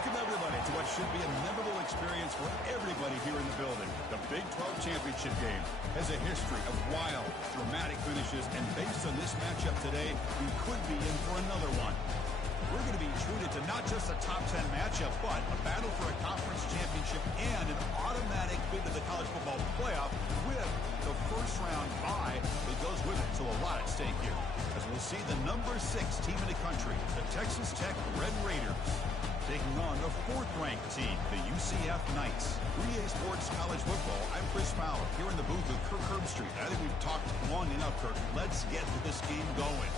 Welcome, everybody, to what should be a memorable experience for everybody here in the building. The Big 12 Championship game has a history of wild, dramatic finishes, and based on this matchup today, we could be in for another one. We're going to be treated to not just a top 10 matchup, but a battle for a conference championship and an automatic bid to the college football playoff with the first round bye that goes with it. So a lot at stake here, as we'll see the number 6 team in the country, the Texas Tech Red Raiders, taking on the 4th-ranked team, the UCF Knights. 3A Sports College Football, I'm Chris Fowler, here in the booth with Kirk Herbstreit. I think we've talked long enough, Kirk. Let's get this game going.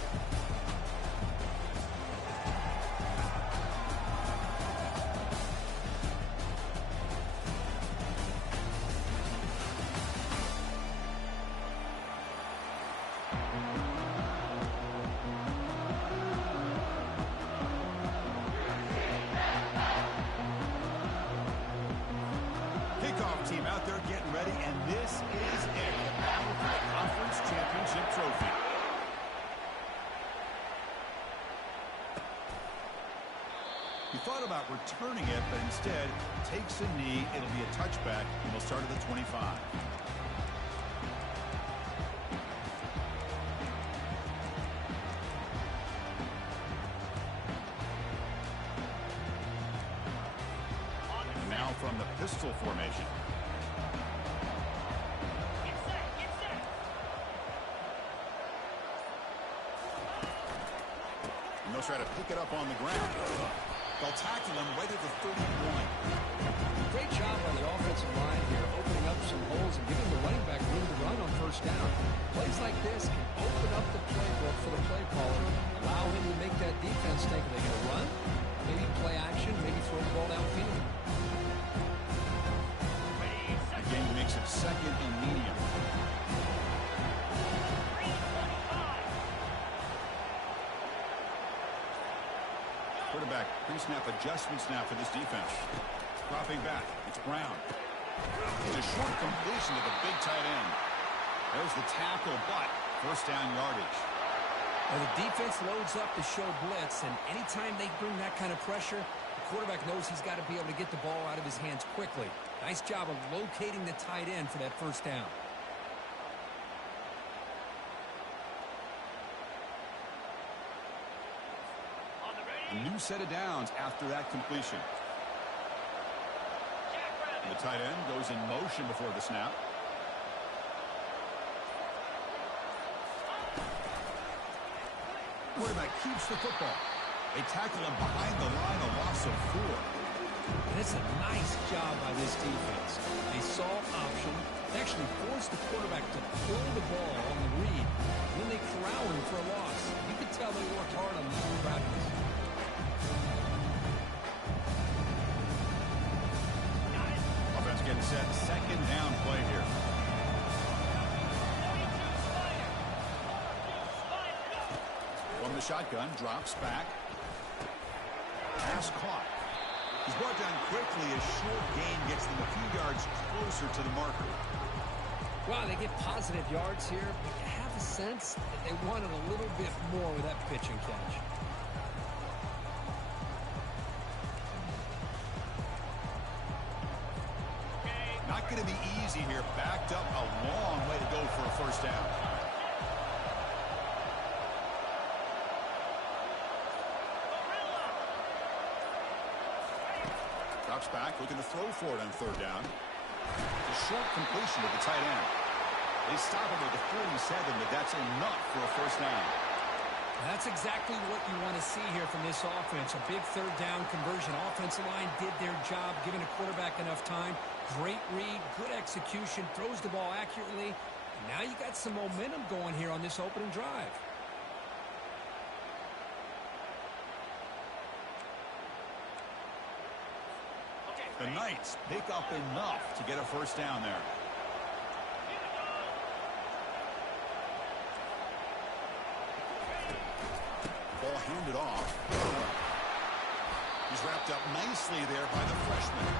Team out there getting ready, and this is it, the battle for the conference championship trophy. He thought about returning it, but instead takes a knee. It'll be a touchback, and we'll start at the 25. And now from the pistol formation. They'll try to pick it up on the ground. They'll tackle him right at the 31. Great job on the offensive line here, opening up some holes and giving the running back room to run on first down. Plays like this can open up the playbook for the play caller, allow him to make that defense think they're going to run, maybe play action, maybe throw the ball downfield. Again, he makes it 2nd and medium. Quarterback, pre-snap adjustments now for this defense. Dropping back, it's Brown. It's a short completion to the big tight end. There's the tackle, but first down yardage. Well, the defense loads up to show blitz, and anytime they bring that kind of pressure, the quarterback knows he's got to be able to get the ball out of his hands quickly. Nice job of locating the tight end for that first down. A new set of downs after that completion. The tight end goes in motion before the snap. Quarterback keeps the football. They tackle him behind the line, a loss of 4. And it's a nice job by this defense. They saw option. They actually forced the quarterback to pull the ball on the read. And then they corral him for a loss. You could tell they worked hard on this in practice. Offense getting set. 2nd down play here. From the shotgun, drops back. Pass caught. He's brought down quickly. A short gain gets them a few yards closer to the marker. Wow, they get positive yards here, but you have a sense that they wanted a little bit more with that pitch and catch. Not going to be easy here. Backed up a long way to go for a first down. Drops back, looking to throw for it on 3rd down. A short completion to the tight end. They stop him at the 47, but that's enough for a first down. That's exactly what you want to see here from this offense. A big 3rd down conversion. Offensive line did their job, giving a quarterback enough time. Great read, good execution, throws the ball accurately. And now you got some momentum going here on this opening drive. The Knights pick up enough to get a first down there. Ball handed off. He's wrapped up nicely there by the freshman.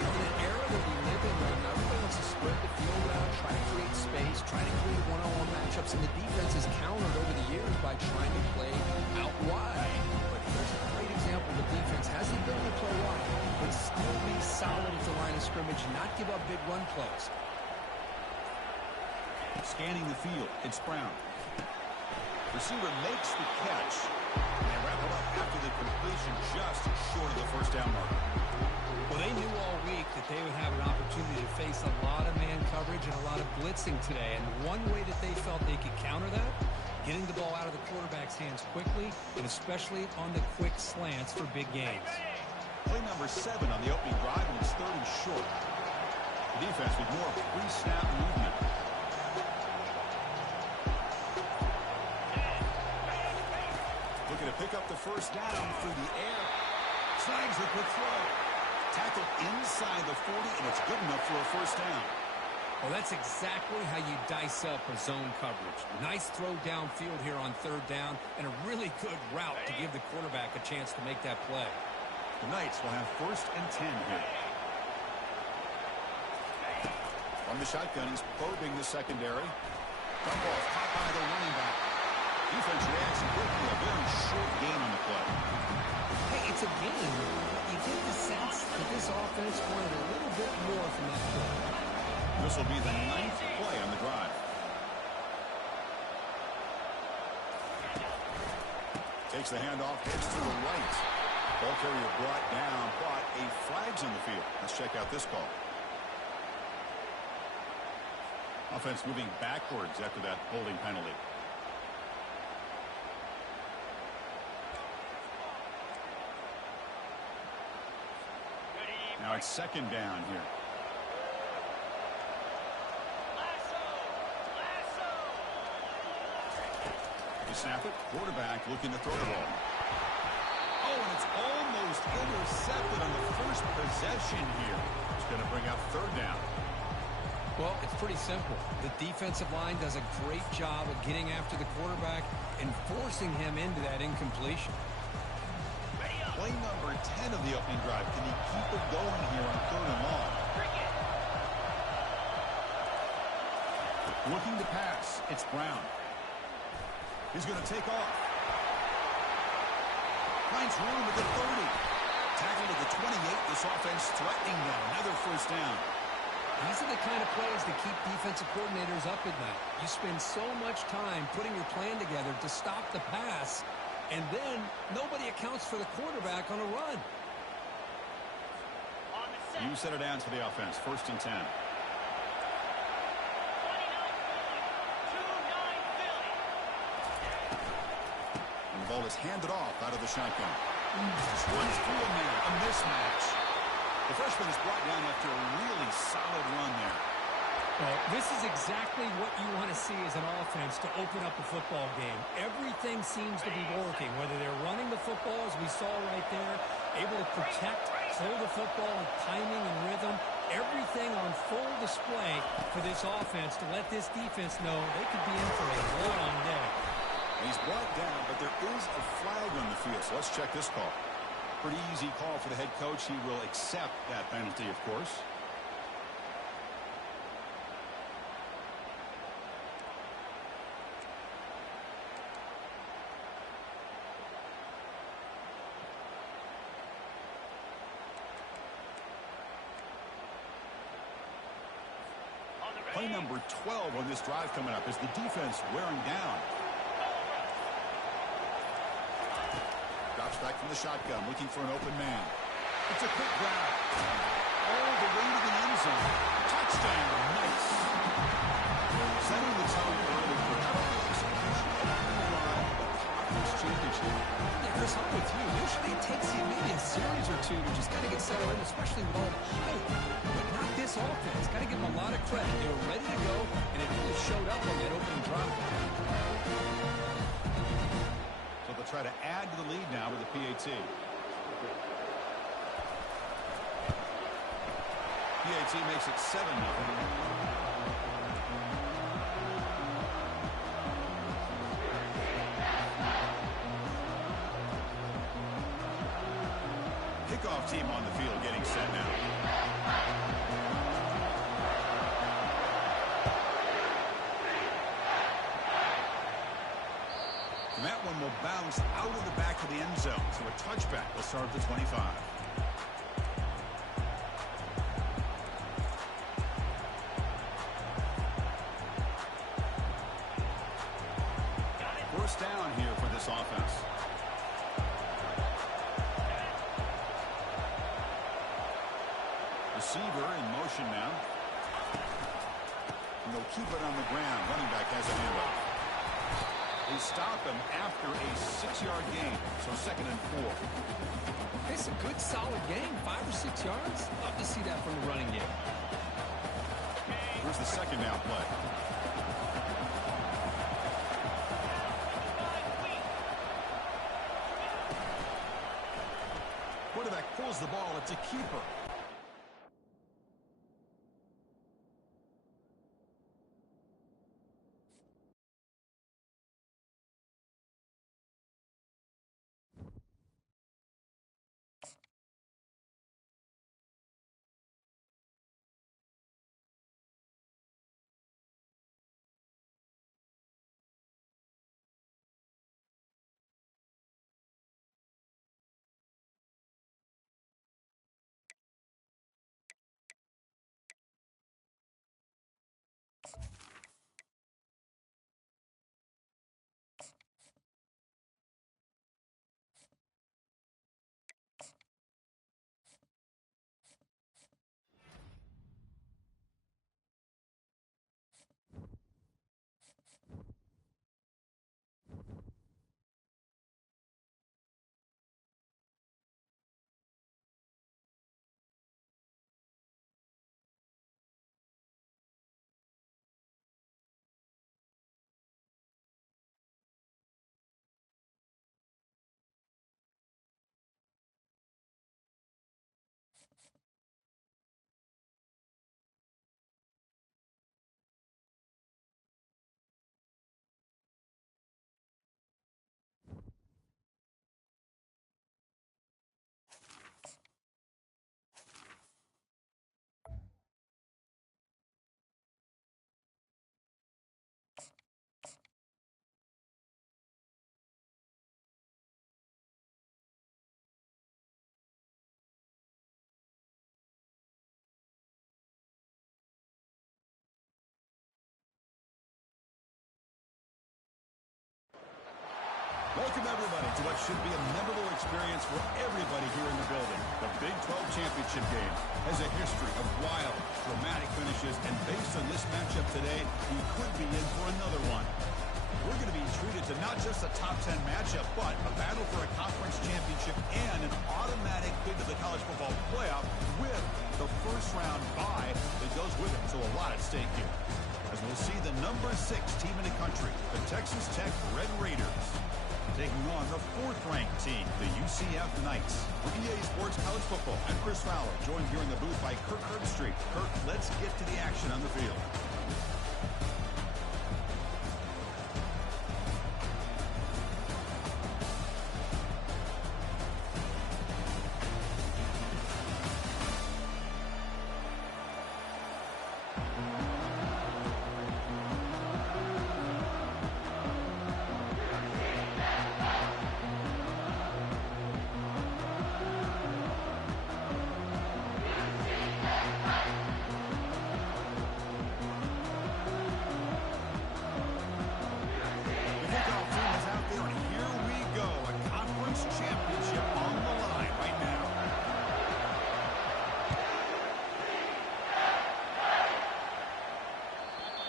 In an era that we live in right now, everybody wants to spread the field out, try to create space, try to create one-on-one matchups, and the defense has countered over the years by trying to play out wide. But here's a great example. The defense has the ability to play scrimmage and not give up big run plays. Scanning the field, it's Brown. Receiver makes the catch. And they wrap it up after the completion, just short of the first down mark. Well, they knew all week that they would have an opportunity to face a lot of man coverage and a lot of blitzing today. And one way that they felt they could counter that, getting the ball out of the quarterback's hands quickly, and especially on the quick slants for big gains. Play number 7 on the opening drive, and it's 3rd and short. The defense with more pre-snap movement. Looking to pick up the first down through the air. Snags the quick throw. Tackle inside the 40, and it's good enough for a first down. Well, that's exactly how you dice up a zone coverage. Nice throw downfield here on 3rd down, and a really good route to give the quarterback a chance to make that play. The Knights will have 1st and 10 here. From the shotgun, he's probing the secondary. Dump off, caught by the running back. Defense reacts quickly. A very short gain on the play. Hey, it's a game, but you get the sense that this offense wanted a little bit more from that play. This will be the 9th play on the drive. Takes the handoff, heads to the right. Ball carrier brought down, but a flag's on the field. Let's check out this call. Offense moving backwards after that holding penalty. Now it's 2nd down here. You snap it, quarterback looking to throw the ball. Oh, and it's almost intercepted on the first possession here. It's going to bring up 3rd down. Well, it's pretty simple. The defensive line does a great job of getting after the quarterback and forcing him into that incompletion. Play number 10 of the opening drive. Can he keep it going here on 3rd and long? Looking to pass. It's Brown. He's going to take off. Finds room at the 30. Tackled at the 28. This offense threatening them. Another first down. These are the kind of plays that keep defensive coordinators up at night. You spend so much time putting your plan together to stop the pass, and then nobody accounts for the quarterback on a run. You set it down to the offense. 1st and 10. And the ball is handed off out of the shotgun. Just runs through him there. A mismatch. The freshman is brought down after a really solid run there. Well, this is exactly what you want to see as an offense to open up a football game. Everything seems to be working, whether they're running the football, as we saw right there, able to protect, hold the football with timing and rhythm. Everything on full display for this offense to let this defense know they could be in for a long day. He's brought down, but there is a flag on the field, so let's check this call. Pretty easy call for the head coach. He will accept that penalty, of course. Play number 12 on this drive coming up is the defense wearing down. Drops back from the shotgun, looking for an open man. It's a quick grab. All the way to the end zone. Touchdown. Nice. Setting the tone early for not only execution, but conference championship. Yeah, Chris, I'm with you. Usually it takes you maybe a series or two to just kind of get settled in, especially with all the hype. But not this offense. Got to give them a lot of credit. They were ready to go, and it really showed up on that opening drive. So they'll try to add to the lead now with the PAT. PAT makes it 7-0. Kickoff team on the field getting set now. And that one will bounce out of the back of the end zone. So a touchback will start at the 25. this offense. Receiver in motion now. And they'll keep it on the ground. Running back has a handoff. They stop him after a 6-yard gain. So 2nd and 4. It's a good, solid game. 5 or 6 yards. Love to see that from the running game. Here's the 2nd down play. Quarterback pulls the ball. It's a keeper. Welcome, everybody, to what should be a memorable experience for everybody here in the building. The Big 12 Championship game has a history of wild, dramatic finishes, and based on this matchup today, we could be in for another one. We're going to be treated to not just a top 10 matchup, but a battle for a conference championship and an automatic bid to the college football playoff with the first-round bye that goes with it. So a lot at stake here. As we'll see the number 6 team in the country, the Texas Tech Red Raiders, taking on the 4th-ranked team, the UCF Knights. For EA Sports College Football, I'm Chris Fowler, joined here in the booth by Kirk Herbstreit. Kirk, let's get to the action on the field.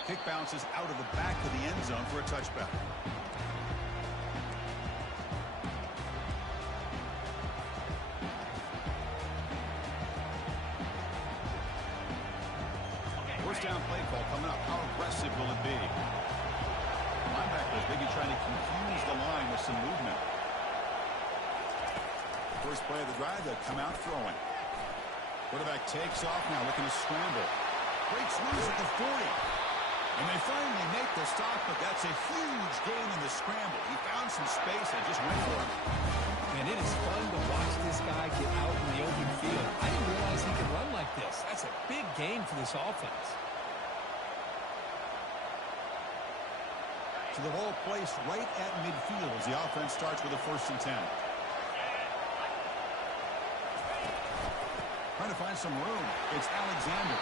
Kick bounces out of the back of the end zone for a touchback. First down play call coming up. How aggressive will it be? Linebackers maybe trying to confuse the line with some movement. First play of the drive, they'll come out throwing. Quarterback takes off now, looking to scramble. Breaks loose at the 40. And they finally make the stop, but that's a huge gain in the scramble. He found some space and just went for it. And it is fun to watch this guy get out in the open field. I didn't realize he could run like this. That's a big gain for this offense. So the ball placed right at midfield as the offense starts with a 1st and 10. Trying to find some room. It's Alexander.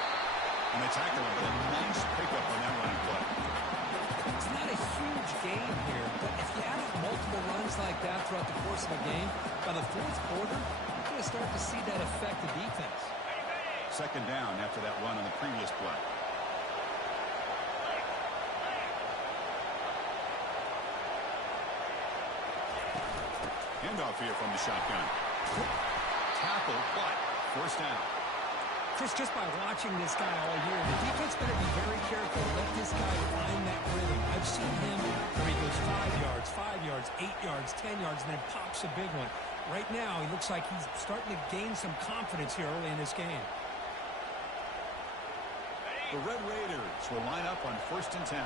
And they tackle him with a nice pickup on that running play. It's not a huge gain here, but if you add up multiple runs like that throughout the course of a game, by the fourth quarter, you're going to start to see that affect the defense. Second down after that run on the previous play. Handoff here from the shotgun. Tackle, but first down. Chris, just by watching this guy all year, the defense better be very careful to let this guy find that rhythm. I've seen him where he goes 5 yards, 8 yards, 10 yards, and then pops a big one. Right now, he looks like he's starting to gain some confidence here early in this game. The Red Raiders will line up on 1st and 10.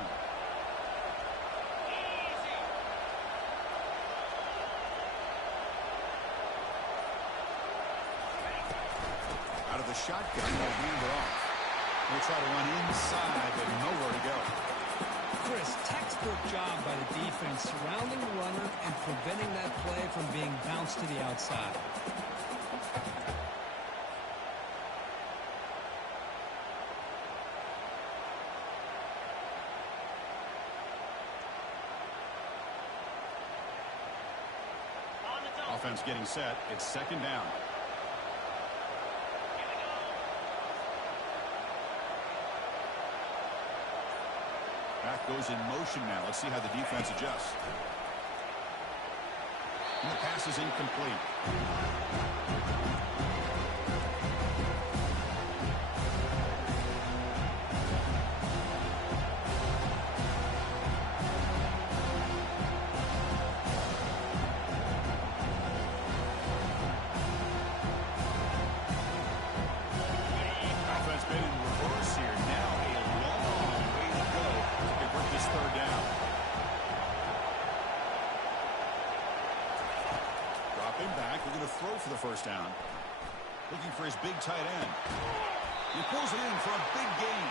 Out of the shotgun, they'll hand it off. They'll try to run inside, but nowhere to go. Chris, textbook job by the defense surrounding the runner and preventing that play from being bounced to the outside. Offense getting set. It's second down. Back goes in motion now. Let's see how the defense adjusts. And the pass is incomplete. Offense been in reverse here. Now a long way to go to convert this third down. Dropping back. They're going to throw for the first down. Looking for his big tight end. He pulls it in for a big gain.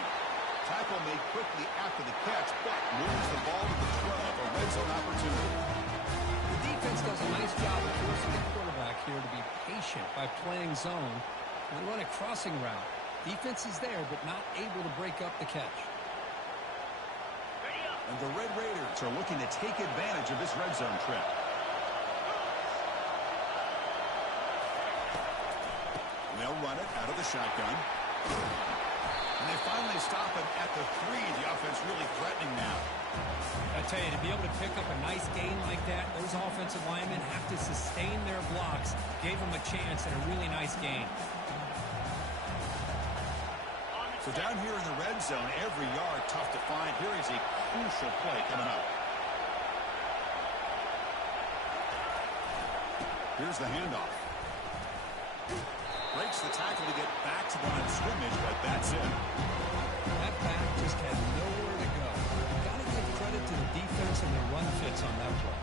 Tackle made quickly after the catch, but moves the ball to the 12. A red zone opportunity. The defense does a nice job of forcing the quarterback here to be patient by playing zone. They run a crossing route. Defense is there, but not able to break up the catch. And the Red Raiders are looking to take advantage of this red zone trip. And they'll run it out of the shotgun. And they finally stop him at the 3. The offense really threatening now. I tell you, to be able to pick up a nice gain like that, those offensive linemen have to sustain their blocks. Gave them a chance and a really nice gain. So down here in the red zone, every yard tough to find. Here is a crucial play coming up. Here's the handoff. Breaks the tackle to get back to the line of scrimmage, but that's it. That back just had nowhere to go. Got to give credit to the defense and their run fits on that play.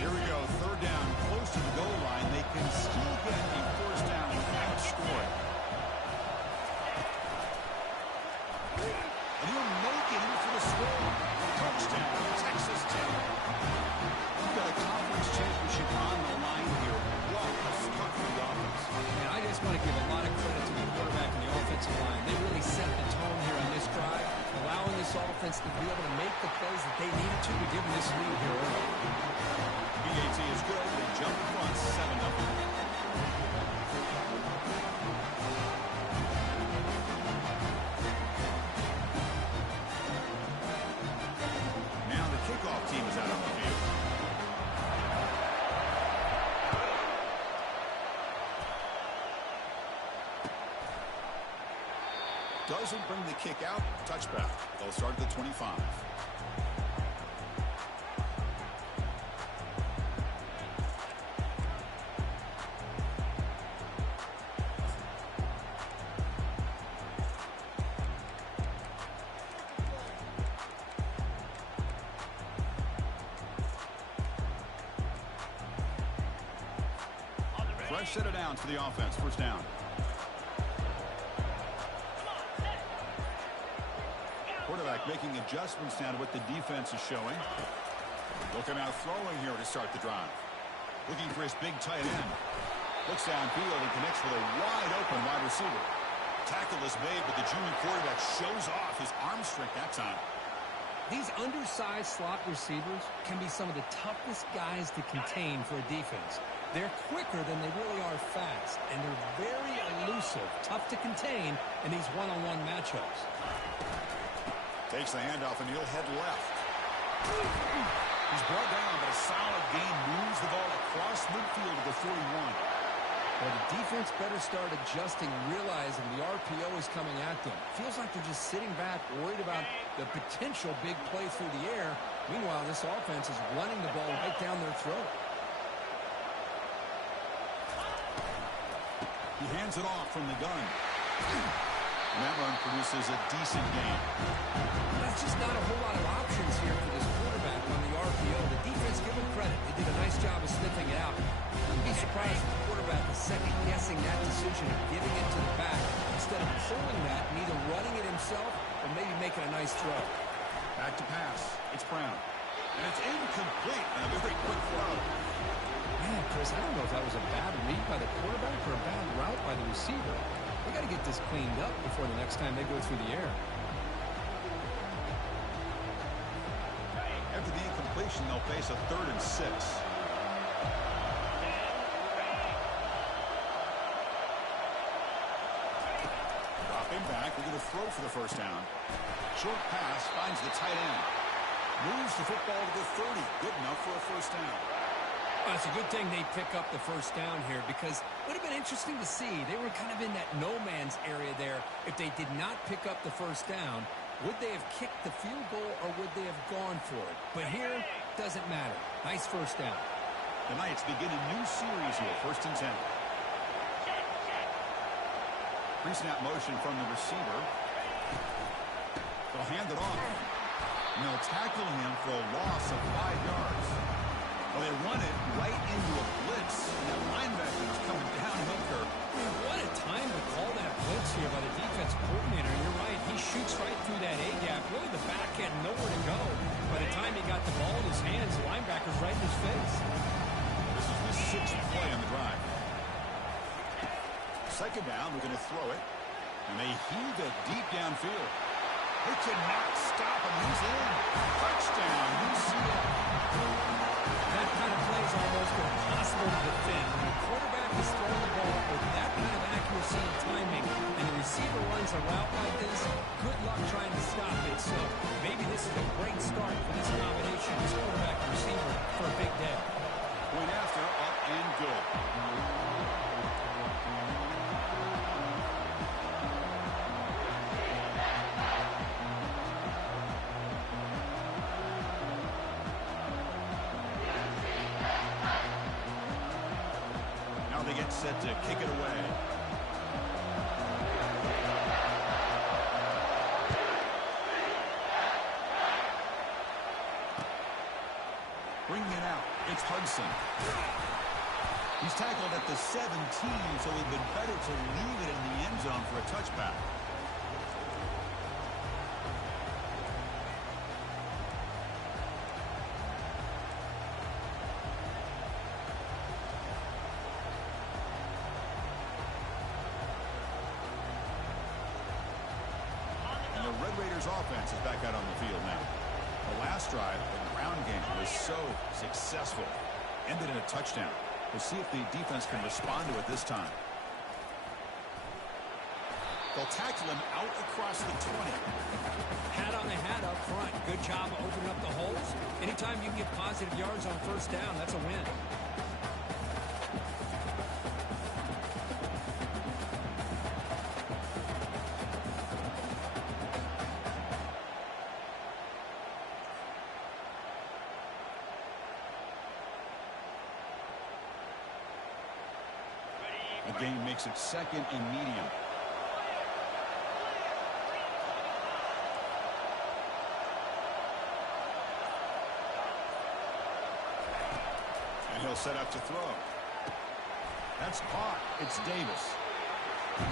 Here we go, third down, close to the goal line. They can still get a first down without scoring. And he'll make it in for the score. Touchdown, Texas Tech. We've got a conference championship on the line here. What a start for the offense. And I just want to give a lot of credit to the quarterback and the offensive line. They really set the tone here on this drive, allowing this offense to be able to make the plays that they needed to give them this lead here early. BAT is good. They jump in front, 7-0. Now the kickoff team is out on the field. Doesn't bring the kick out. Touchback. They'll start at the 25. Fresh set of downs for the offense. First down. Quarterback making adjustments now to what the defense is showing. Looking out throwing here to start the drive. Looking for his big tight end. Looks downfield and connects with a wide-open wide receiver. Tackle is made, but the junior quarterback shows off his arm strength that time. These undersized slot receivers can be some of the toughest guys to contain for a defense. They're quicker than they really are fast, and they're very elusive, tough to contain in these one-on-one matchups. Takes the handoff, and he'll head left. He's brought down, but a solid gain moves the ball across midfield to the 41. Well, the defense better start adjusting, realizing the RPO is coming at them. Feels like they're just sitting back, worried about the potential big play through the air. Meanwhile, this offense is running the ball right down their throat. He hands it off from the gun. And that run produces a decent gain. That's just not a whole lot of options here for this quarterback on the RPO. The defense, give them credit. They did a nice job of sniffing it out. I'd be surprised if the quarterback is second-guessing that decision of giving it to the back instead of pulling that and either running it himself or maybe making a nice throw. Back to pass. It's Brown. And it's incomplete and a very quick throw. Man, Chris, I don't know if that was a bad read by the quarterback or a bad route by the receiver. We got to get this cleaned up before the next time they go through the air. After the incompletion, they'll face a 3rd and 6. Dropping back, we're going to throw for the first down. Short pass finds the tight end. Moves the football to the 30. Good enough for a first down. Well, it's a good thing they pick up the first down here because it would have been interesting to see. They were kind of in that no-man's area there. If they did not pick up the first down, would they have kicked the field goal or would they have gone for it? But here, doesn't matter. Nice first down. The Knights begin a new series here, 1st and 10. Pre-snap motion from the receiver. They'll hand it off. And they'll tackle him for a loss of 5 yards. Well, they run it right into a blitz. And that linebacker is coming downhill curve. What a time to call that blitz here by the defense coordinator. You're right. He shoots right through that A-gap. Really, the back had nowhere to go. By the time he got the ball in his hands, the linebacker's right in his face. This is the 6th play on the drive. 2nd down, we're going to throw it. And they heave it deep downfield. They cannot stop him. He's in. Touchdown, UCF. That kind of play is almost impossible to defend. When the quarterback is throwing the ball with that kind of accuracy and timing, and the receiver runs a route like this, good luck trying to stop it. So maybe this is a great start for this combination, this quarterback and receiver, for a big day. Point after, up and good. They get set to kick it away. Bringing it out, it's Hudson. He's tackled at the 17, so it would have been better to leave it in the end zone for a touchback. Offense is back out on the field now. The last drive, the ground game, was so successful. Ended in a touchdown. We'll see if the defense can respond to it this time. They'll tackle him out across the 20. Hat on the hat up front. Good job of opening up the holes. Anytime you can get positive yards on first down, that's a win. The game makes it 2nd and medium. And he'll set up to throw. That's caught. It's Davis.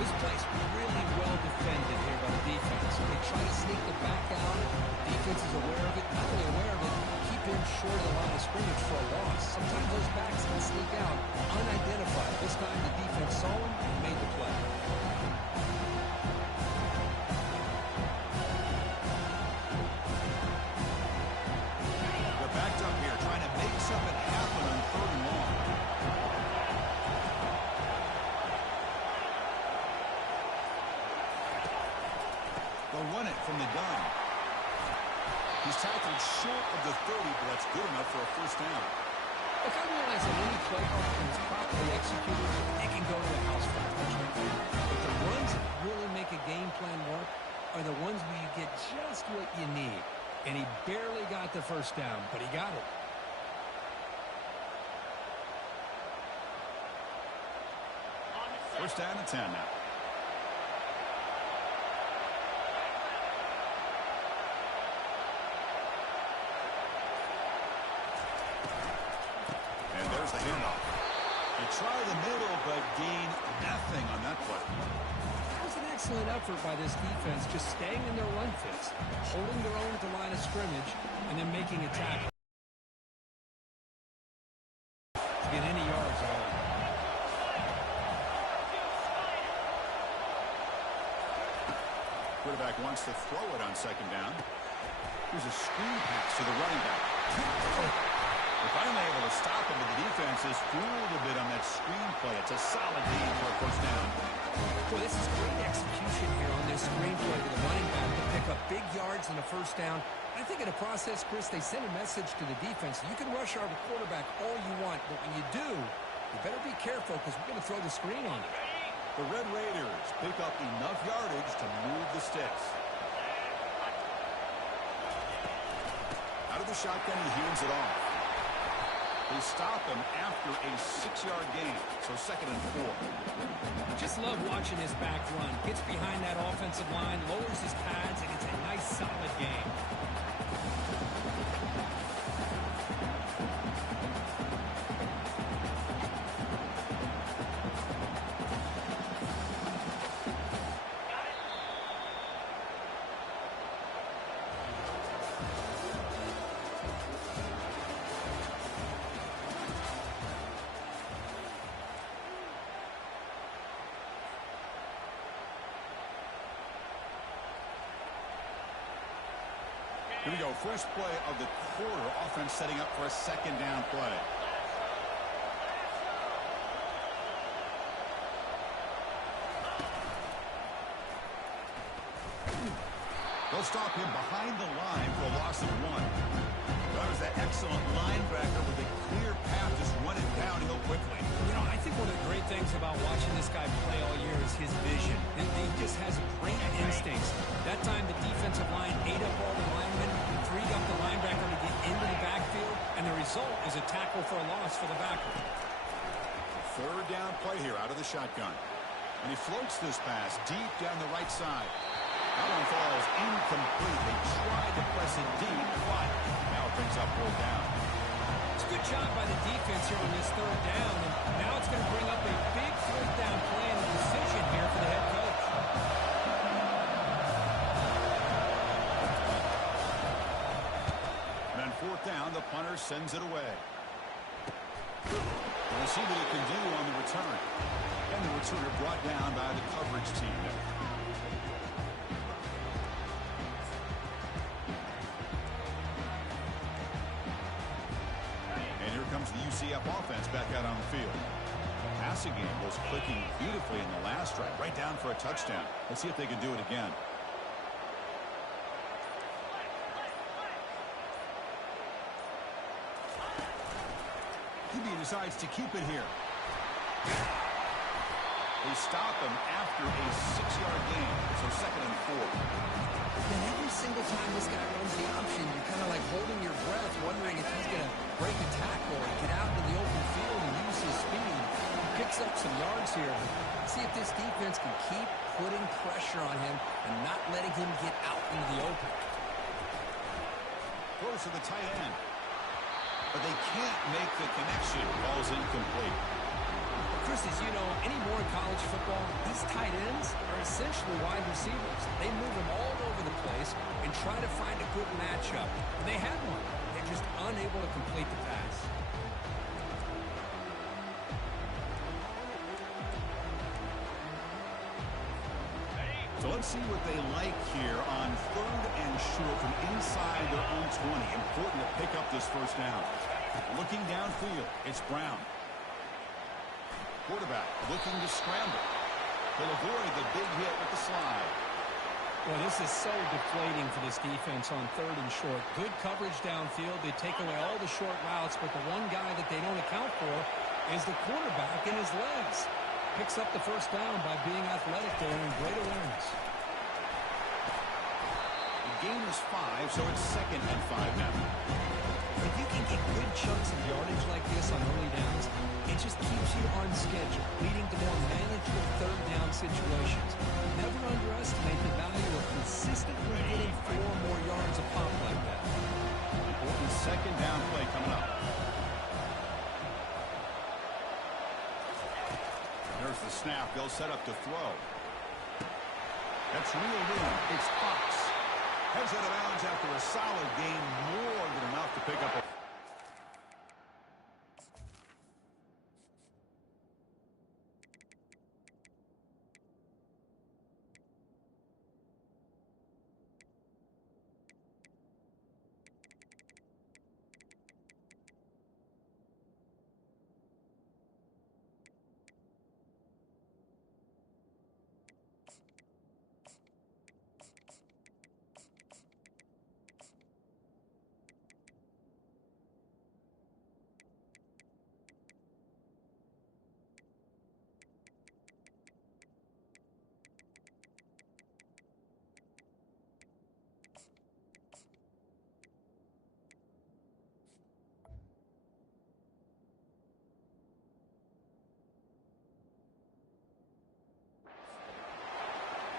This play's really well defended here by the defense. They try to sneak the back out. The defense is aware of it. Not only aware of it, keep him short of the line of scrimmage for a loss. Sometimes those backs can sneak out unidentified. This time the from the gun. He's tackled short of the 30, but that's good enough for a first down. Look, I realize that any play call is properly executed, it can go to the house for a touchdown. But the ones that really make a game plan work are the ones where you get just what you need. And he barely got the first down, but he got it. First down and 10 now. And there's the handoff. They try the middle, but gain nothing on that play. That was an excellent effort by this defense, just staying in their run fits, holding their own at the line of scrimmage, and then making a tackle. To get any yards at all. Quarterback wants to throw it on second down. Here's a screen pass to the running back. They're finally able to stop him, but the defense is fooled a bit on that screen play. It's a solid gain for a first down. Boy, this is great execution here on this screen play to the running back to pick up big yards and a first down. I think in the process, Chris, they send a message to the defense. You can rush our quarterback all you want, but when you do, you better be careful because we're going to throw the screen on him. The Red Raiders pick up enough yardage to move the sticks. Out of the shotgun, he hands it off. They stop him after a 6-yard gain, so second and 4. Just love watching his back run. Gets behind that offensive line, lowers his pads, and it's a nice, solid game. Here we go. First play of the quarter. Offense setting up for a second down play. They'll stop him behind the line for a loss of 1. That was that excellent linebacker with a clear path, just running downhill quickly. You know, I think one of the great things about watching this guy play all year is his vision. He just has great instincts. That time the defensive line ate up all the linemen, freed up the linebacker to get into the backfield, and the result is a tackle for a loss for the backer. Third down play here out of the shotgun. And he floats this pass deep down the right side. That one falls incomplete. They tried to press it deep, but now it brings up fourth down. It's a good job by the defense here on this third down, and now it's going to bring up a big fourth down play and a decision here for the head coach. And on fourth down, the punter sends it away. And we'll see what he can do on the return. And the returner brought down by the coverage team there. The UCF offense back out on the field. The passing game was clicking beautifully in the last drive, right down for a touchdown. Let's see if they can do it again. QB decides to keep it here. They stop him after a 6-yard gain, so second and 4. And every single time this guy runs the option, you're kind of like holding your breath, wondering if he's going to break a tackle or get out into the open field and use his speed. He picks up some yards here. See if this defense can keep putting pressure on him and not letting him get out into the open. Close to the tight end. But they can't make the connection. Ball's incomplete. Chris, as you know, anymore in college football, these tight ends are essentially wide receivers. They move them all over the place and try to find a good matchup. And they had one. They're just unable to complete the pass. So let's see what they like here on third and short from inside their own 20. Important to pick up this first down. Looking downfield, it's Brown. Quarterback looking to scramble. He'll avoid the big hit with the slide. Well, this is so deflating for this defense on 3rd and short. Good coverage downfield. They take away all the short routes, but the one guy that they don't account for is the quarterback and his legs. Picks up the first down by being athletic there and great awareness. The game is 5, so it's 2nd and 5 now. If you can get good chunks of yardage like this on early downs, it just keeps you on schedule, leading to more manageable 3rd down situations. Never underestimate the value of consistently getting 4 more yards a pop like that. Important 2nd down play coming up. There's the snap. They'll set up to throw. That's reeled in. It's Fox. Heads out of bounds after a solid gain, more than enough to pick up a...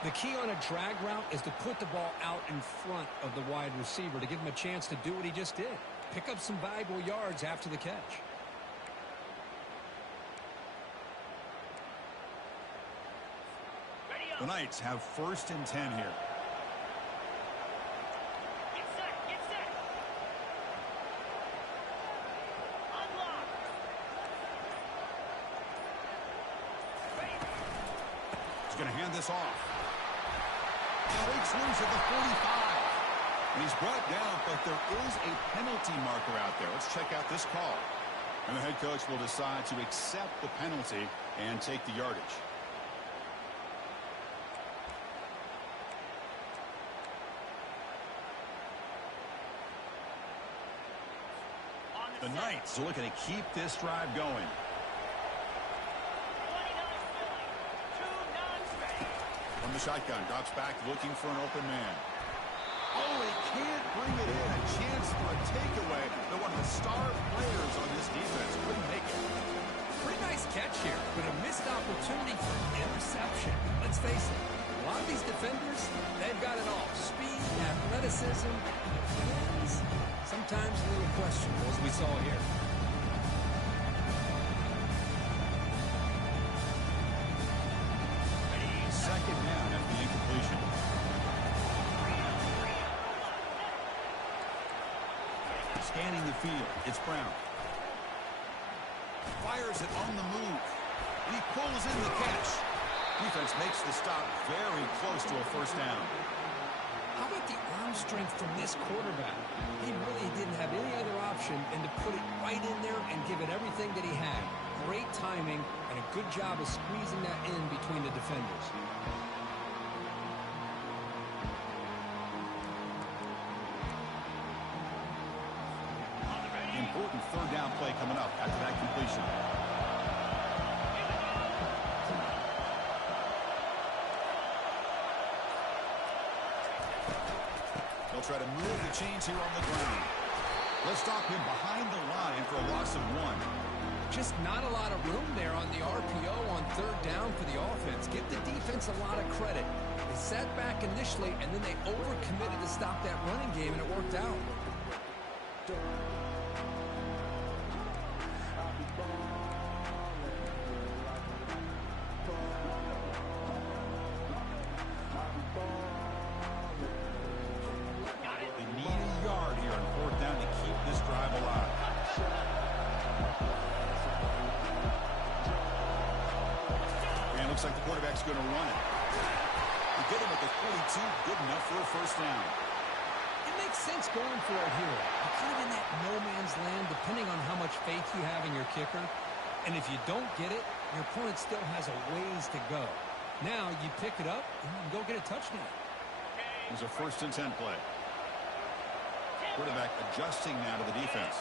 The key on a drag route is to put the ball out in front of the wide receiver to give him a chance to do what he just did. Pick up some valuable yards after the catch. The Knights have 1st and 10 here. Get set. Unlock. He's going to hand this off. Breaks loose at the 45. And he's brought down, but there is a penalty marker out there. Let's check out this call. And the head coach will decide to accept the penalty and take the yardage. The Knights are looking to keep this drive going. From the shotgun, drops back, looking for an open man. Oh, he can't bring it in. A chance for a takeaway. They're one of the star players on this defense. Couldn't make it. Pretty nice catch here, but a missed opportunity for an interception. Let's face it, a lot of these defenders, they've got it all. Speed, athleticism, and sometimes a little questionable, as we saw here. Second down after the incompletion. Scanning the field, it's Brown. Fires it on the move. He pulls in the catch. Defense makes the stop very close to a 1st down. How about the arm strength from this quarterback? He really didn't have any other option than to put it right in there and give it everything that he had. Great timing and a good job of squeezing that in between the defenders. Important 3rd down play coming up after that completion. They'll try to move the chains here on the ground. Let's stop him behind the line for a loss of 1. Just not a lot of room there on the RPO on 3rd down for the offense. Give the defense a lot of credit. They sat back initially, and then they overcommitted to stop that running game, and it worked out. They need a yard here on 4th down to keep this drive alive. And looks like the quarterback's going to run it. They get him at the 42, good enough for a 1st down. It makes sense going for it here. You're kind of in that no man's land, depending on how much faith you have in your kicker. And if you don't get it, your opponent still has a ways to go. Now you pick it up and you can go get a touchdown. There's a 1st and 10 play. Quarterback adjusting now to the defense.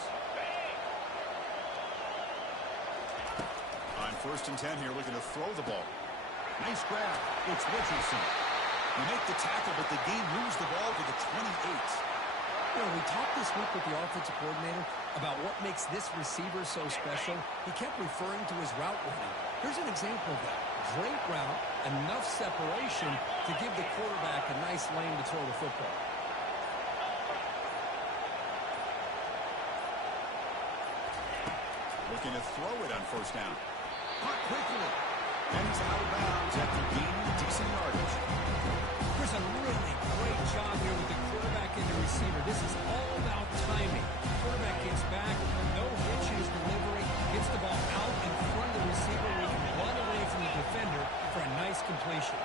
On 1st and 10 here, looking to throw the ball. Nice grab. It's Richardson. They make the tackle, but the game moves the ball to the 28. You know, we talked this week with the offensive coordinator about what makes this receiver so special. He kept referring to his route running. Here's an example of that. Great route, enough separation to give the quarterback a nice lane to throw the football. Looking to throw it on 1st down. Caught quickly. And he's out of bounds after gaining decent yardage. There's a really great job here with the quarterback and the receiver. This is all about timing. Quarterback gets back, no hitch in his delivery, gets the ball out in front of the receiver where he can run away from the defender for a nice completion.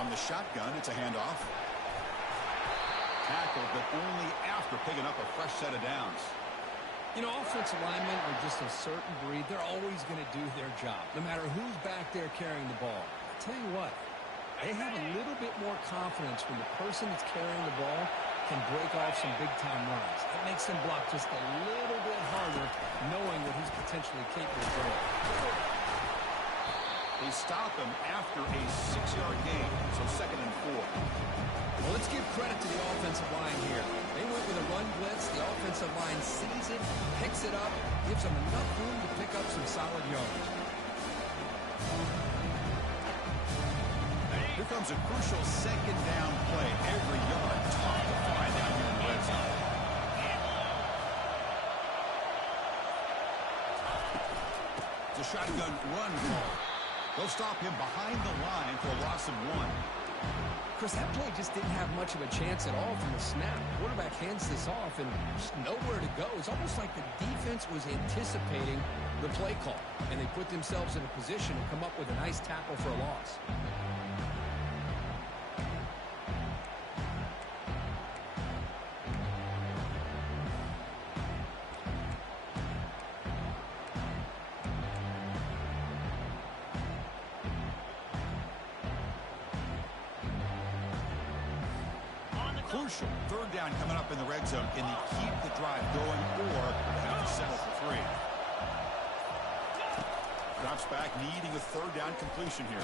On the shotgun, it's a handoff. Tackled, but only after picking up a fresh set of downs. You know, offensive linemen are just a certain breed. They're always going to do their job, no matter who's back there carrying the ball. I tell you what, they have a little bit more confidence when the person that's carrying the ball can break off some big-time runs. It makes them block just a little bit harder, knowing what he's potentially capable of doing. They stop him after a 6-yard gain, so 2nd and 4. Well, let's give credit to the offensive line here. They went with a run blitz. The offensive line sees it, picks it up, gives them enough room to pick up some solid yards. Here comes a crucial 2nd down play. Every yard tough to find down here in the red zone. It's a shotgun run call. They'll stop him behind the line for a loss of 1. Chris, that play just didn't have much of a chance at all from the snap. Quarterback hands this off and just nowhere to go. It's almost like the defense was anticipating the play call, and they put themselves in a position to come up with a nice tackle for a loss. Crucial 3rd down coming up in the red zone. Can they keep the drive going, or they have to settle for 3? Drops back, needing a 3rd down completion here.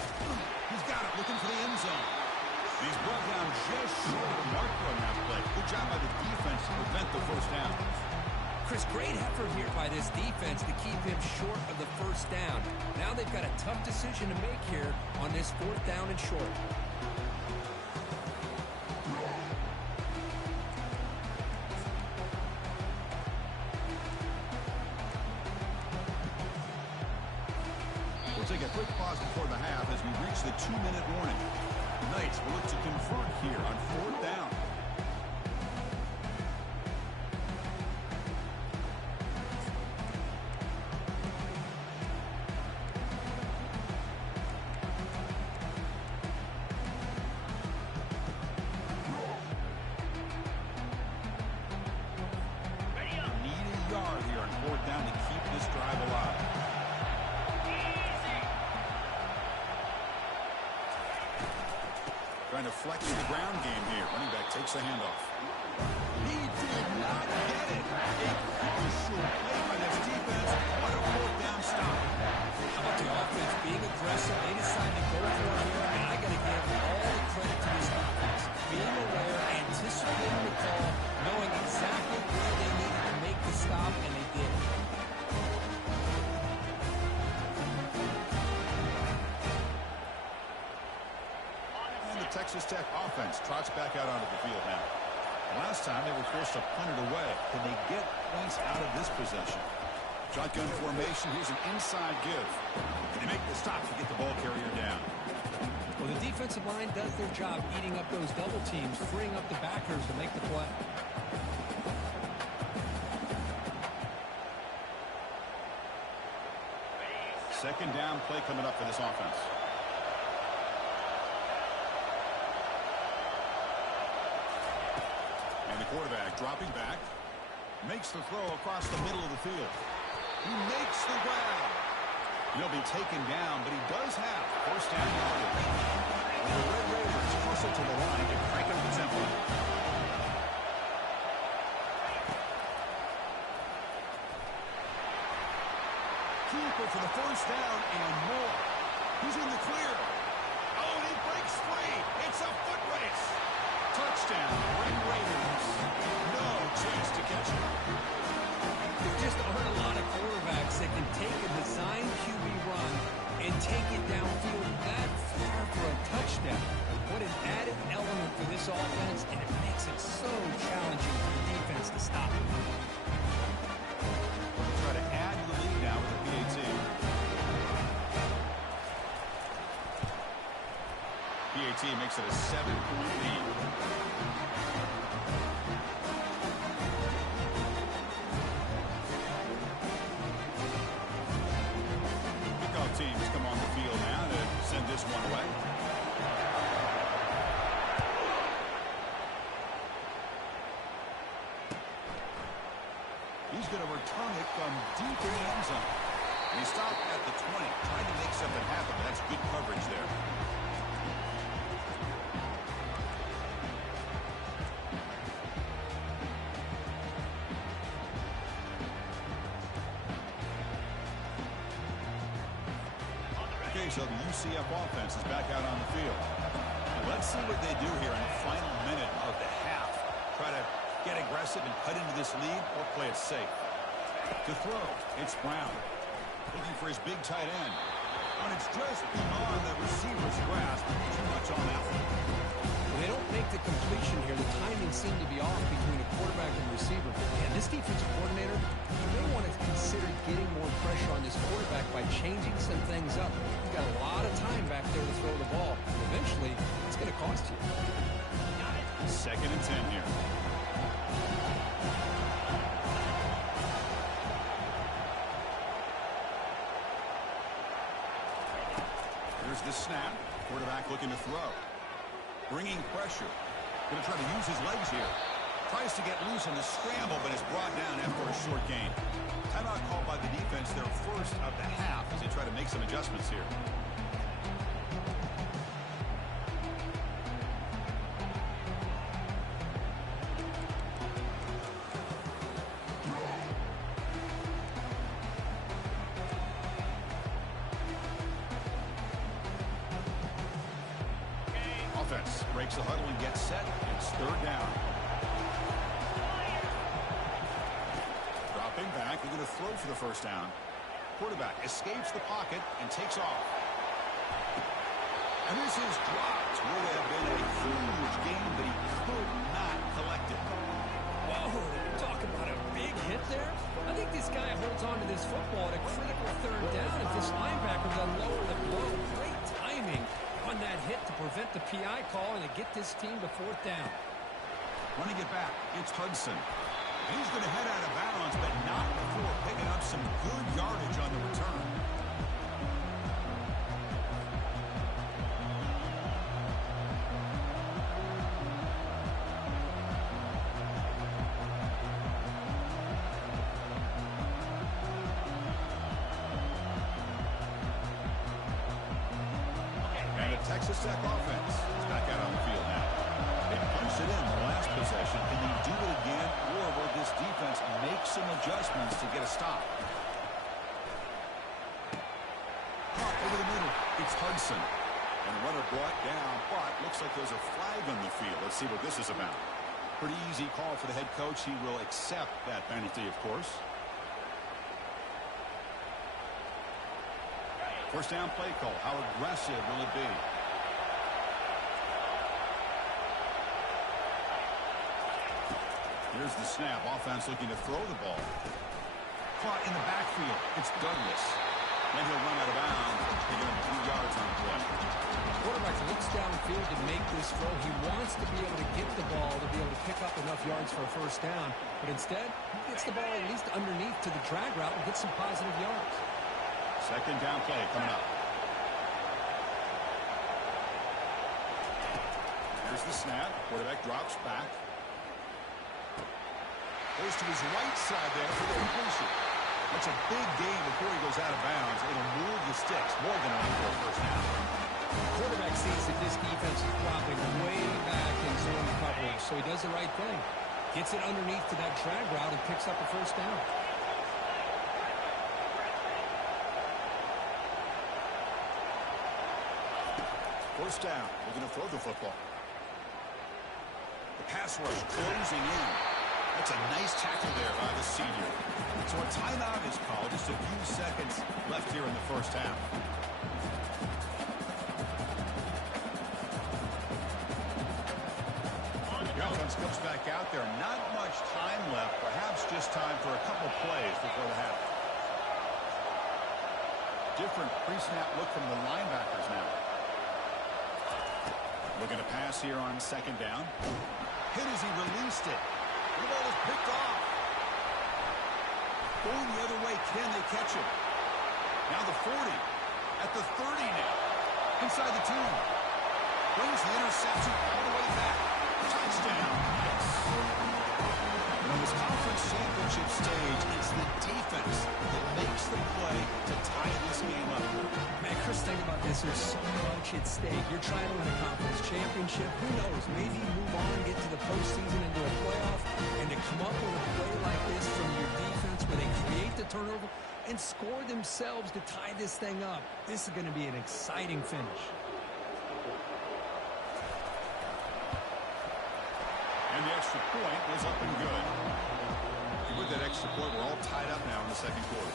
He's got it, looking for the end zone. He's brought down just short of the marker on that play. Good job by the defense to prevent the 1st down. Chris, great effort here by this defense to keep him short of the 1st down. Now they've got a tough decision to make here on this 4th down and short. Take a quick pause before the half as we reach the 2-minute warning. Knights will look to convert here on 4th down. Need a yard here on 4th down to keep this drive alive. Trying to flex the ground game here. Running back takes the handoff. He did not get it. A crucial play by this defense. What a 4th down stop. How about the offense being aggressive? They decided to go for it here, and I got to give all the credit to this defense. Being aware, anticipating the call, knowing exactly where they needed to make the stop, and they did. Texas Tech offense trots back out onto the field now. Last time they were forced to punt it away. Can they get points out of this possession? Shotgun formation. Here's an inside give. Can they make the stop to get the ball carrier down? Well, the defensive line does their job eating up those double teams, freeing up the backers to make the play. Second down play coming up for this offense. And the quarterback dropping back. Makes the throw across the middle of the field. He makes the grab. He'll be taken down, but he does have first down yardage. The Red Raiders hustle to the line to crank up the tempo. Keeper for the first down and more. He's in the clear. Oh, and he breaks free. It's a foot race. Touchdown, Red Raiders. No chance to catch him. There just aren't a lot of quarterbacks that can take a design QB run and take it downfield that far for a touchdown. What an added element for this offense, and it makes it so challenging for the defense to stop. Try to add to the lead now with the PAT. PAT makes it a 7-point lead. Kickoff teams come on the field now to send this one away. He's going to return it from deep in the end zone. And he stopped at the 20, trying to make something happen. That's good coverage there. Okay, so the UCF offense is back out on the field. Let's see what they do here in the final minute of the half. Try to get aggressive and cut into this lead, or play it safe. To throw, it's Brown. Looking for his big tight end. And it's just beyond the receiver's grasp. Too much on that one. When they don't make the completion here, the timing seemed to be off between a quarterback and receiver. And this defensive coordinator, you may want to consider getting more pressure on this quarterback by changing some things up. You've got a lot of time back there to throw the ball. Eventually, it's going to cost you. 2nd and 10 here. Here's the snap. Quarterback looking to throw. Bringing pressure. Going to try to use his legs here. Tries to get loose on the scramble, but is brought down after a short gain. Timeout called by the defense, their first of the half, as they try to make some adjustments here. Offense breaks the huddle and gets set. It's 3rd down. Dropping back, they're going to throw for the first down. Quarterback escapes the pocket and takes off. And this is dropped. Would have been a huge game, but he could not collect it. Whoa, talk about a big hit there. I think this guy holds on to this football at a critical 3rd down. If this linebacker doesn't lower the blow, great timing on that hit to prevent the PI call and to get this team to 4th down. Running it back, it's Hudson. And he's going to head out of bounds, but not before picking up some good yardage on the return. And the Texas Tech offense is back out on the field now. They punched it in the last possession. Can they do it again, or will this defense make some adjustments to get a stop? Caught over the middle. It's Hudson. And the runner brought down, but looks like there's a flag on the field. Let's see what this is about. Pretty easy call for the head coach. He will accept that penalty, of course. First down play call. How aggressive will it be? Here's the snap. Offense looking to throw the ball. Caught in the backfield. It's Douglas. Then he'll run out of bounds. Taking him 2 yards on the play. Quarterback looks downfield to make this throw. He wants to be able to get the ball to be able to pick up enough yards for a first down. But instead, he gets the ball at least underneath to the drag route and gets some positive yards. 2nd down play coming up. Here's the snap. Quarterback drops back. Goes to his right side there for the completion. That's a big gain before he goes out of bounds. It'll move the sticks more than enough for a first down. The quarterback sees that this defense is dropping way back in zone coverage, so he does the right thing. Gets it underneath to that drag route and picks up a first down. First down. We're going to throw the football. The pass rush closing in. That's a nice tackle there by the senior. So a timeout is called. Just a few seconds left here in the first half. The offense comes back out there. Not much time left. Perhaps just time for a couple plays before the half. Different pre-snap look from the linebackers now. Looking to pass here on second down. Hit as he released it. The ball is picked off. Going the other way. Can they catch it? Now the 40. At the 30 now. Inside the 10. Brings the interception all the way back. Touchdown. Yes. And on this conference championship stage, it's the defense that makes the play to tie this game up. Man, Chris, think about this. There's so much at stake. You're trying to win a conference championship. Who knows? Maybe move on, get to the postseason and do a playoff, and to come up with a play like this from your defense where they create the turnover and score themselves to tie this thing up. This is going to be an exciting finish. And the extra point was up and good. With that extra point, we're all tied up now in the second quarter.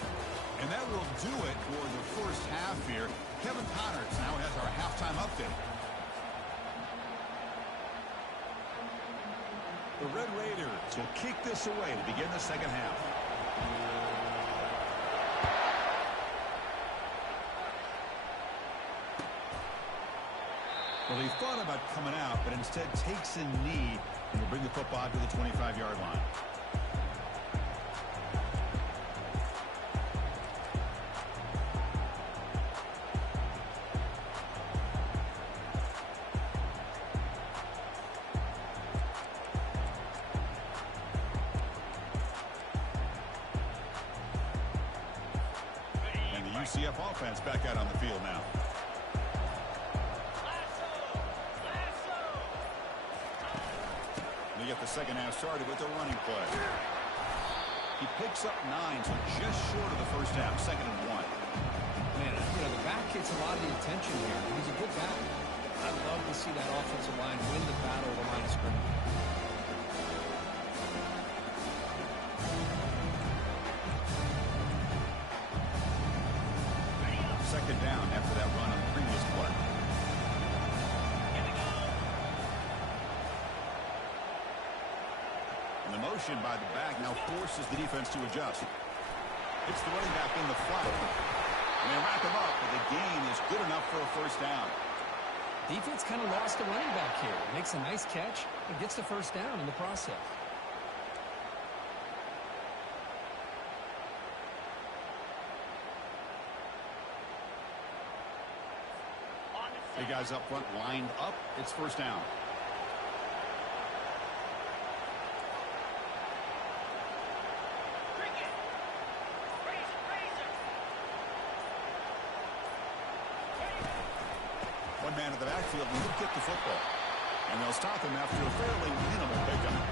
And that will do it for the first half here. Kevin Connors now has our halftime update. The Red Raiders will kick this away to begin the second half. Well, he thought about coming out, but instead takes a knee and will bring the football to the 25-yard line. And the UCF offense back out on the field now. They get the second half started with a running play. He picks up 9, so just short of the first half, 2nd and 1. Man, the back gets a lot of the attention here. He's a good back. I'd love to see that offensive line win the battle of the line of scrimmage. Second down after that run on the previous play. The motion by the back now forces the defense to adjust. It's the running back in the flat. And they wrap him up, but the gain is good enough for a first down. Defense kind of lost a running back here. Makes a nice catch and gets the first down in the process. The guys up front lined up. It's first down. One man in the backfield will get the football. And they'll stop him after a fairly minimal pickup.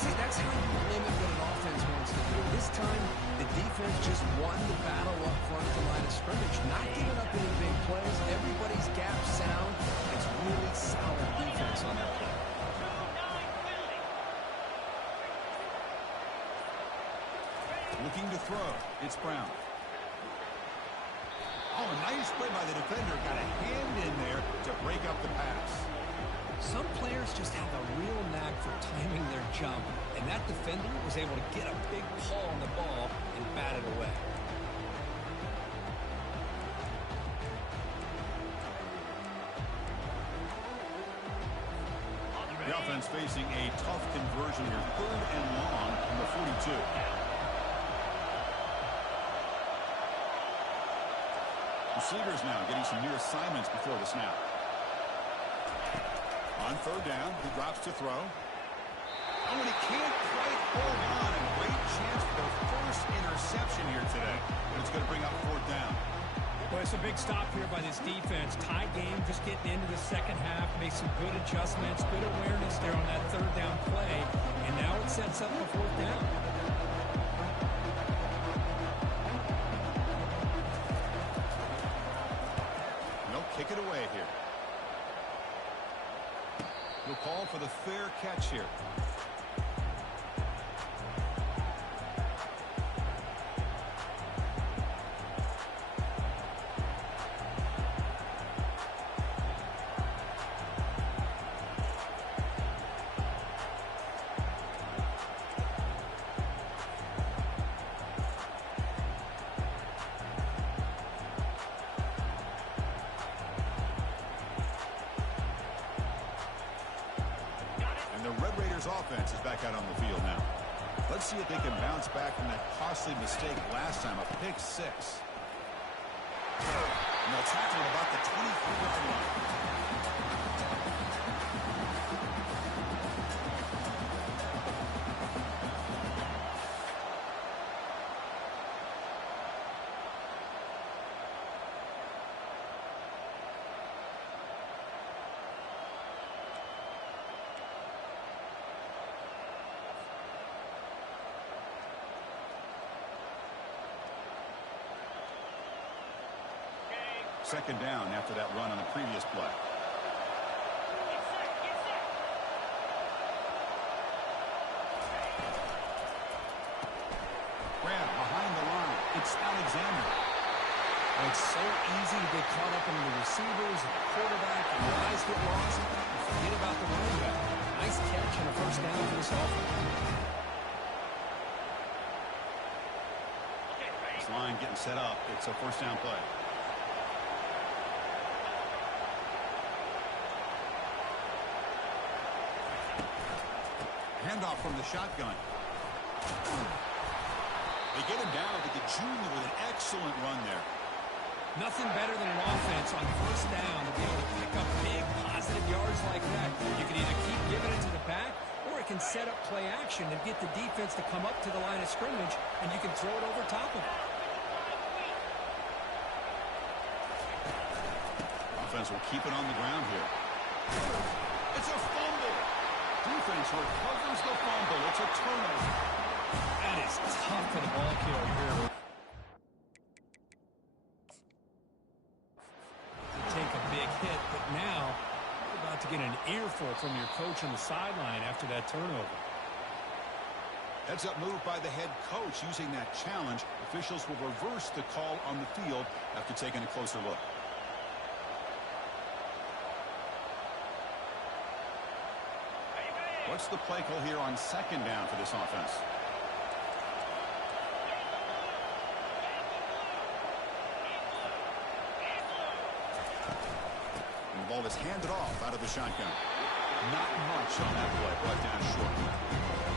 See, that's how you limit what an offense wants to do. This time, the defense just won the battle up front at the line of scrimmage. Not giving up any big plays. Everybody's gap sound. It's really solid defense on that play. Looking to throw. It's Brown. Oh, a nice play by the defender. Got a hand in there to break up the pass. Some players just have a real knack for timing their jump, and that defender was able to get a big paw on the ball and bat it away. The offense facing a tough conversion here. 3rd and long from the 42. Receivers now getting some near assignments before the snap. On 3rd down, he drops to throw. Oh, and he can't quite hold on. A great chance for the first interception here it's a big stop here by this defense. Tie game, just getting into the second half, make some good adjustments, good awareness there on that third down play, and now it sets up a fourth down. They'll kick it away here. We'll call for the fair catch here. Offense is back out on the field now. Let's see if they can bounce back from that costly mistake last time, a pick six. And they'll tackle at about the 23-yard line. Second down after that run on the previous play. Grab behind the line. It's Alexander. Well, it's so easy to get caught up in the receivers, the quarterback, and your eyes get lost. You forget about the running back. Nice catch and a first down for this offense. This line getting set up. It's a first down play. Handoff from the shotgun. They get him down with the junior with an excellent run there. Nothing better than an offense on first down to be able to pick up big positive yards like that. You can either keep giving it to the back, or it can set up play action and get the defense to come up to the line of scrimmage, and you can throw it over top of it. Offense will keep it on the ground here. It's a fumble. Defense recovers the fumble. It's a turnover. That is tough for the ball carrier here. To take a big hit, but now you're about to get an earful from your coach on the sideline after that turnover. Heads up move by the head coach using that challenge. Officials will reverse the call on the field after taking a closer look. What's the play call here on second down for this offense? And the ball is handed off out of the shotgun. Not much on that play, brought down short.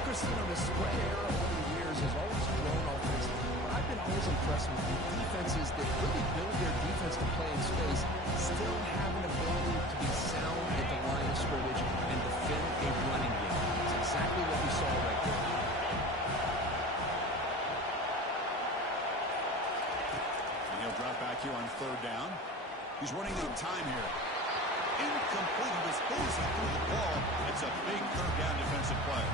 Chris, the spread era over the years has always grown offensively, but I've been always impressed with the defenses that really build their defense to play in space, still have an ability to be sound at the line of scrimmage and defend a running game. That's exactly what we saw right there. And he'll drop back here on third down. He's running out of time here. Incomplete. He was hosing through the ball. It's a big third down defensive play.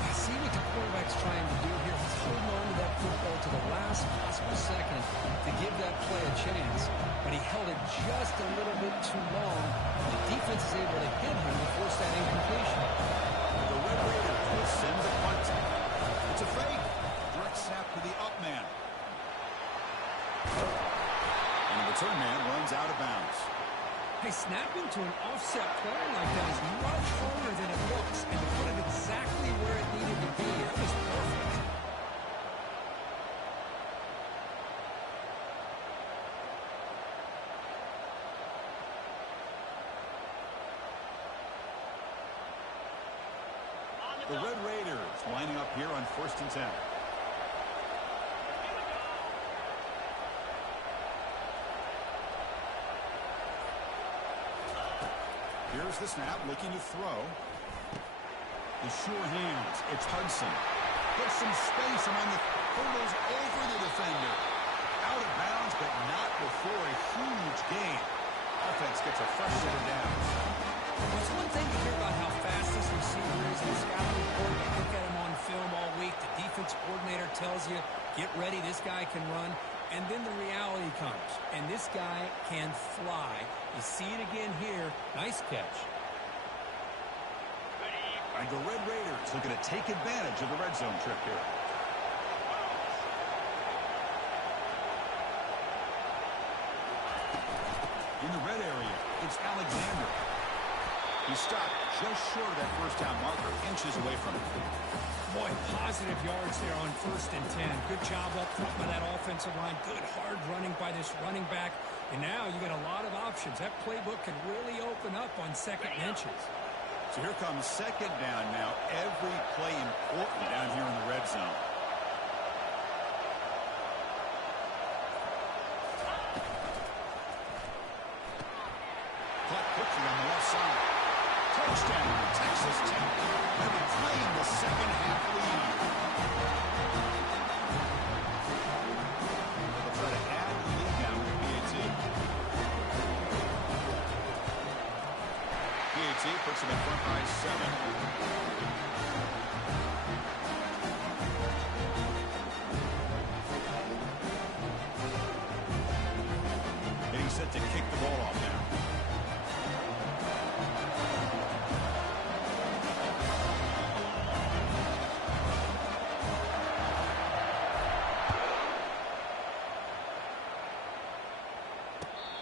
I see what the quarterback's trying to do here. He's holding on to that football to the last possible second to give that play a chance, but he held it just a little bit too long. The defense is able to hit him and force that incompletion. The Red Raiders will send the punt. It's a fake. Direct snap to the up man. And the return man runs out of bounds. Hey, snapping to an offset player like that is much harder than it looks, and to put it exactly where it needed to be, that was perfect. The Red Raiders lining up here on 1st and 10. Here's the snap, looking to throw. The sure hands. It's Hudson. Puts some space around the hurdles over the defender. Out of bounds, but not before a huge gain. Offense gets a fresh set of downs. Well, it's one thing to hear about how fast this receiver is in the scouting report. You look at him on film all week. The defense coordinator tells you, get ready, this guy can run. And then the reality comes, and this guy can fly. You see it again here. Nice catch. And the Red Raiders looking to take advantage of the red zone trip here. In the red area, it's Alexander. He stopped just short of that first down marker, inches away from it. Boy, positive yards there on 1st and 10. Good job up front by that offensive line. Good hard running by this running back. And now you got a lot of options. That playbook can really open up on 2nd and inches. So here comes 2nd down now. Every play important down here in the red zone. Caught quickly on the left side. Touchdown, Texas Tech. They'll be playing the second half lead. They'll try to add the lead now with PAT. PAT puts them in front by 7. Getting set to kick the ball off now.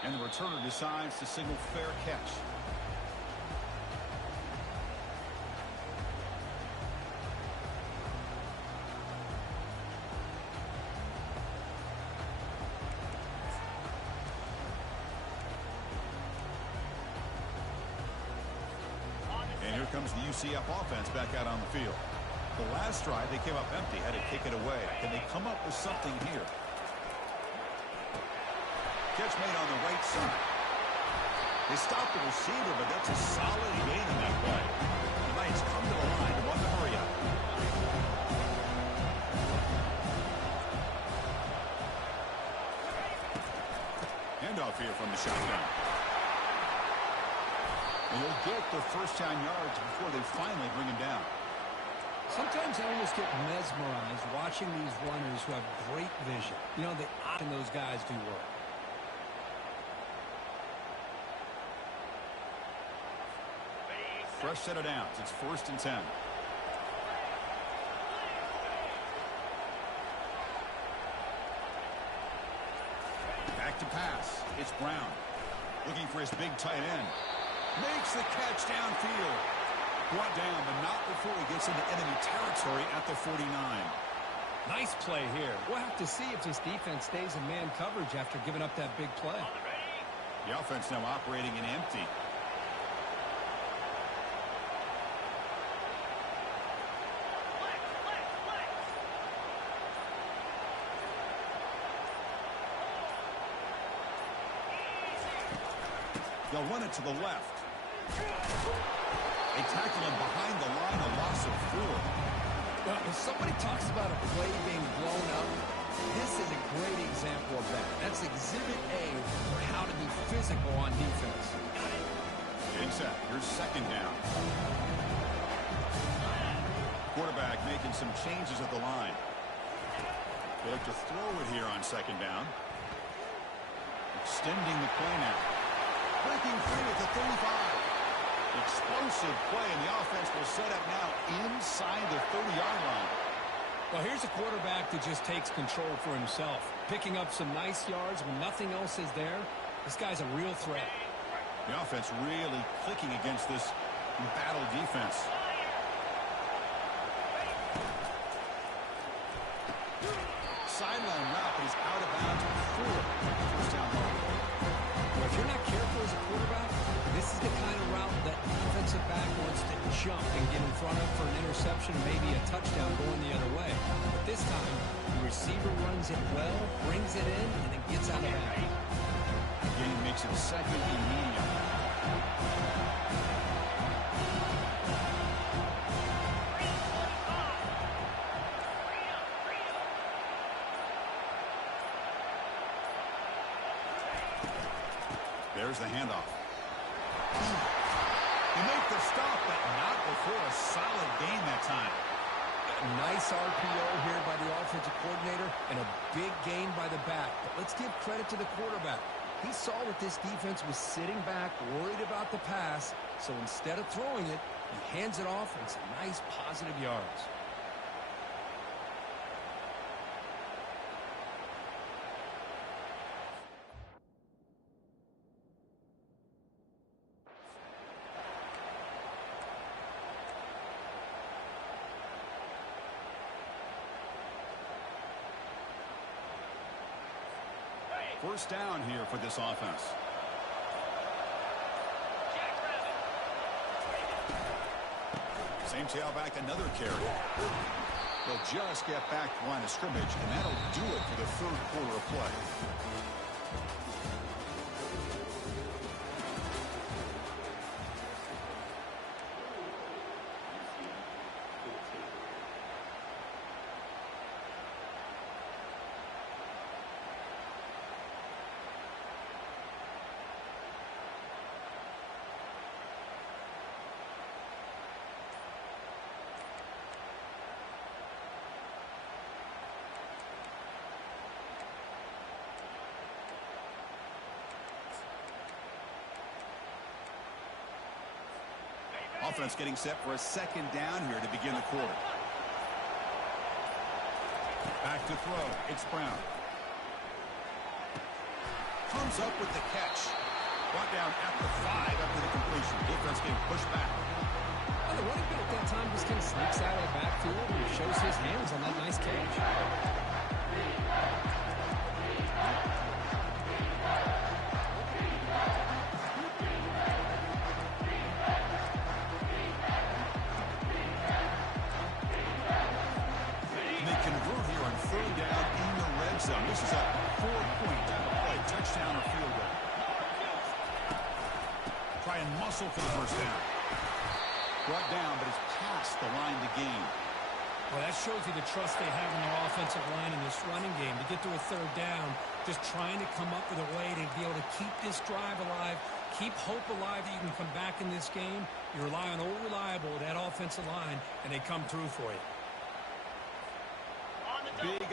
And the returner decides to signal fair catch. And here comes the UCF offense back out on the field. The last drive, they came up empty, had to kick it away. Can they come up with something here? Catch made on the right side. They stopped the receiver, but that's a solid gain in that play. The Knights come to the line to run the hurry up. Handoff here from the shotgun. And he'll get the first down yards before they finally bring him down. Sometimes I almost get mesmerized watching these runners who have great vision. You know, those guys do work. Fresh set of downs. It's 1st and 10. Back to pass. It's Brown. Looking for his big tight end. Makes the catch downfield. Brought down, but not before he gets into enemy territory at the 49. Nice play here. We'll have to see if this defense stays in man coverage after giving up that big play. The offense now operating in empty. They'll run it to the left. They tackle him behind the line, a loss of 4. Well, if somebody talks about a play being blown up, this is a great example of that. That's Exhibit A for how to be physical on defense. Getting set. Here's 2nd down. Quarterback making some changes at the line. They like to throw it here on 2nd down. Extending the play now. Breaking free at the 35. Explosive play, and the offense will set up now inside the 30-yard line. Well, here's a quarterback that just takes control for himself. Picking up some nice yards when nothing else is there. This guy's a real threat. The offense really clicking against this battle defense. Sideline route, but he's out of bounds before the first down mark. Well, if you're not careful as a quarterback, this is the kind of route that defensive back wants to jump and get in front of for an interception, maybe a touchdown going the other way. But this time, the receiver runs it well, brings it in, and then gets out of bounds. Gain makes it 2nd and medium. There's the handoff. He made the stop, but not before a solid gain that time. Nice RPO here by the offensive coordinator and a big gain by the back. But let's give credit to the quarterback. He saw that this defense was sitting back, worried about the pass. So instead of throwing it, he hands it off and some nice positive yards. First down here for this offense. Same tailback, another carry. They'll just get back to line of scrimmage, and that'll do it for the third quarter of play. Offense getting set for a second down here to begin the quarter. Back to throw. It's Brown. Comes up with the catch. Brought down at the 5 after the completion. Defense getting pushed back. Well, the running back at that time just kind of sneaks out of the backfield and shows his hands on that nice catch. This is a 4-point type of play, touchdown or field goal. Try and muscle for the first down. Brought down, but it's past the line to gain. Well, that shows you the trust they have in their offensive line in this running game. To get to a third down, just trying to come up with a way to be able to keep this drive alive, keep hope alive that you can come back in this game. You rely on old reliable, that offensive line, and they come through for you. Big